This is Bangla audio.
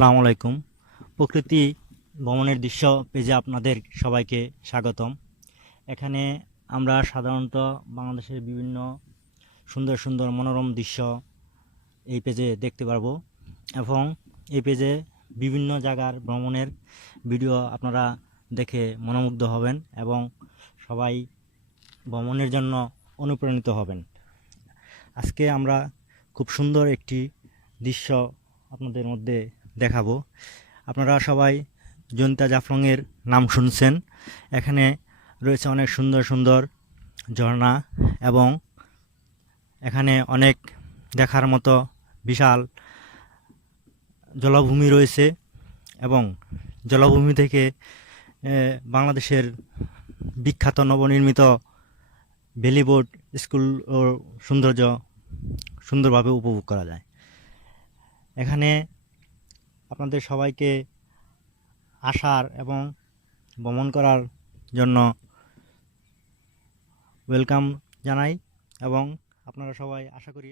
আসসালামু আলাইকুম। প্রকৃতি ভ্রমণের দৃশ্য পেজে আপনাদের সবাইকে স্বাগতম। এখানে আমরা সাধারণত বাংলাদেশের বিভিন্ন সুন্দর সুন্দর মনোরম দৃশ্য এই পেজে দেখতে পারবো এবং এই পেজে বিভিন্ন জায়গার ভ্রমণের ভিডিও আপনারা দেখে মনোমুগ্ধ হবেন এবং সবাই ভ্রমণের জন্য অনুপ্রাণিত হবেন। আজকে আমরা খুব সুন্দর একটি দৃশ্য আপনাদের মধ্যে দেখাবো। আপনারা সবাই জয়ন্তা জাফলংয়ের নাম শুনছেন। এখানে রয়েছে অনেক সুন্দর সুন্দর ঝর্ণা এবং এখানে অনেক দেখার মতো বিশাল জলাভূমি রয়েছে এবং জলাভূমি থেকে বাংলাদেশের বিখ্যাত নবনির্মিত ভ্যালিবোট স্কুল ও সৌন্দর্য সুন্দরভাবে উপভোগ করা যায়। এখানে আপনাদের সবাইকে আসার এবং ভ্রমণ করার জন্য ওয়েলকাম জানাই এবং আপনারা সবাই আশা করি